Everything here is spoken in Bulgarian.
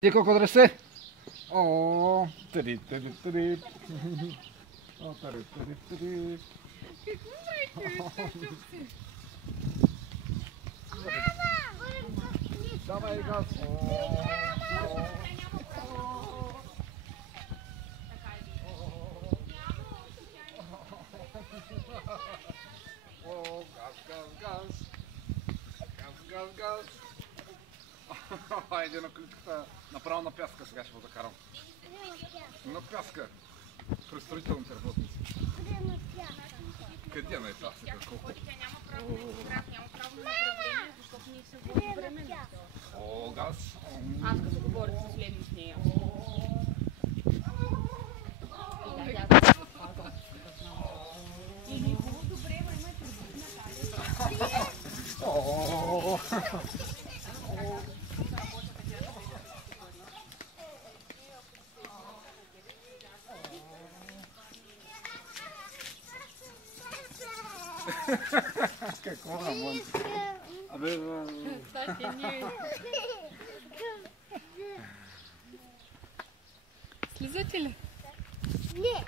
Ти колко дресе? О, тари, тари, тари. О, тари, тари, тари. Давай газ. О, газ, газ, газ. Газ, газ, газ. Хайде на клюката. Направо на пяска сега ще го закарам. На пяска. При строителните работници. Къде на пяска? Колко? Тя няма право на фотограф, няма право на управление, защото ние се води временно. О, газ. Аз като говорих последно с нея. Или било добре, ма имайте на тази. О. Какво ремонт? Абе, Това ще ни... Слизате ли? Не.